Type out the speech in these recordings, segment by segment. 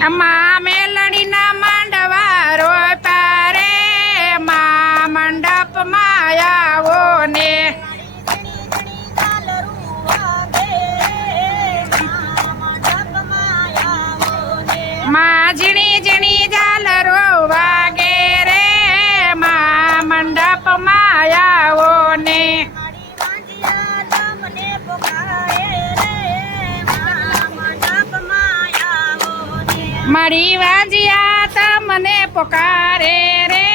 માં મેલડીના માંડવા રોપ્યા રે માં મંડપમાં આવો ને માં ઝીણી ઝીણી ઝાલરો વાગે રે માં મંડપમાં આવો ને મારી વાંજિયા તમને પોકારે રે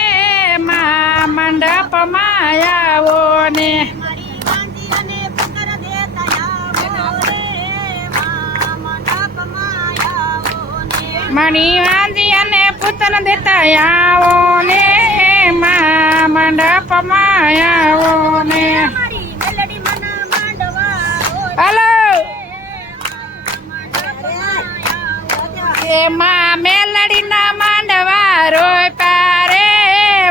માં મંડપમાં આવો ને મારી વાંજિયાને પુત્ર દેતા આવો ને માં મંડપમાં આવો ને હલો માં મેલડીના માંડવા રોપ્યા રે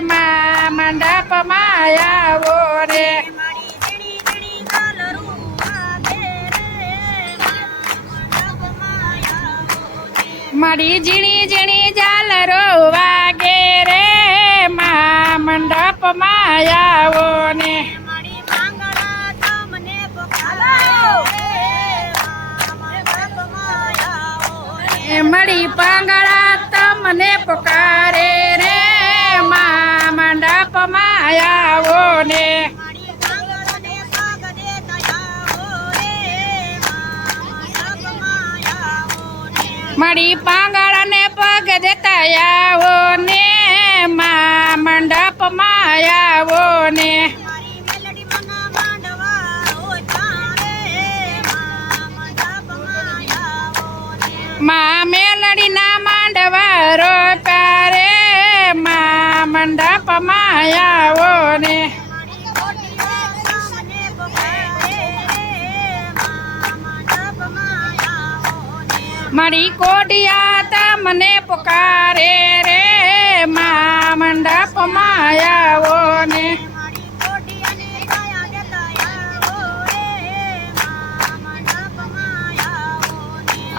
માં મંડપમાં આવો રે મારી ઝીણી ઝીણી ઝાલરો વાગે રે માં મંડપમાં આવો ને મળી પાંગળા તમને પોકારે રે માં મંડપમાં આવો ને મારી પાંગળાને પગ દેતા આવો ને માં મંડપમાં આવો ને માં મેલડીના માંડવા રોપ્યા રે માં મંડપમાં આવો ને મારી કોડિયા તમને પોકારે રે માં મંડપમાં આવો ને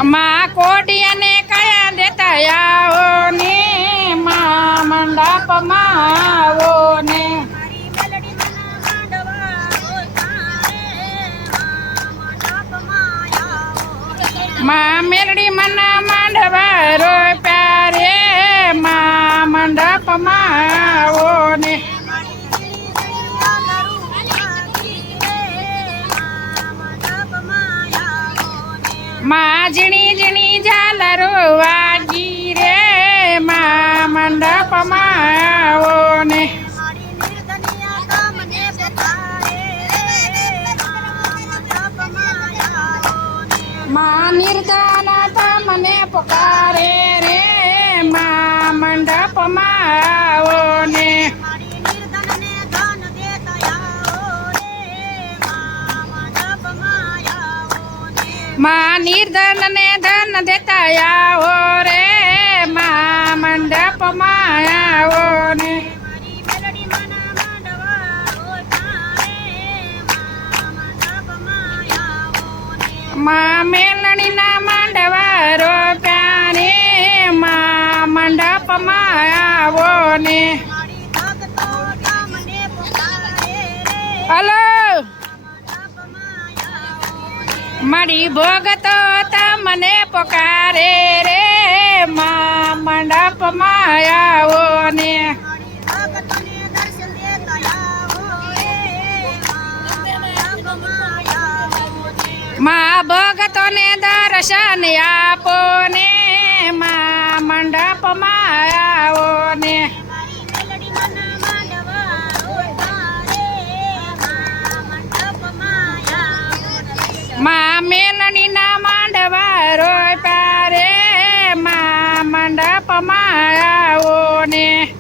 માં કોડિયાને કયા દેતા આવો ને માં મંડપમાં આવો ને માં મેલડી મના માંડવા રોપ્યા રે માં મંડપમાં આવો ને માં ઝીણી ઝીણી ઝાલરો વાગી રે માં મંડપમાં આવો ને માં નિર્ધન તમને પોકારે રે માં મંડપમાં આવો ને માં નિર્ધન ને ધન દેતા આવો રે માં મંડપમાં આવો ને માં મેલડીના માંડવા રોપ્યા રે માં મંડપમાં આવો ને હલો મારી ભોગતો તમને પોકારે રે માં મંડપમાં આવો ને માં ભગતોને દર્શન આપો ને માં મંડપમાં આવો ને માં મેલડીના માંડવા રોપ્યા રે માં મંડપમાં આવો ને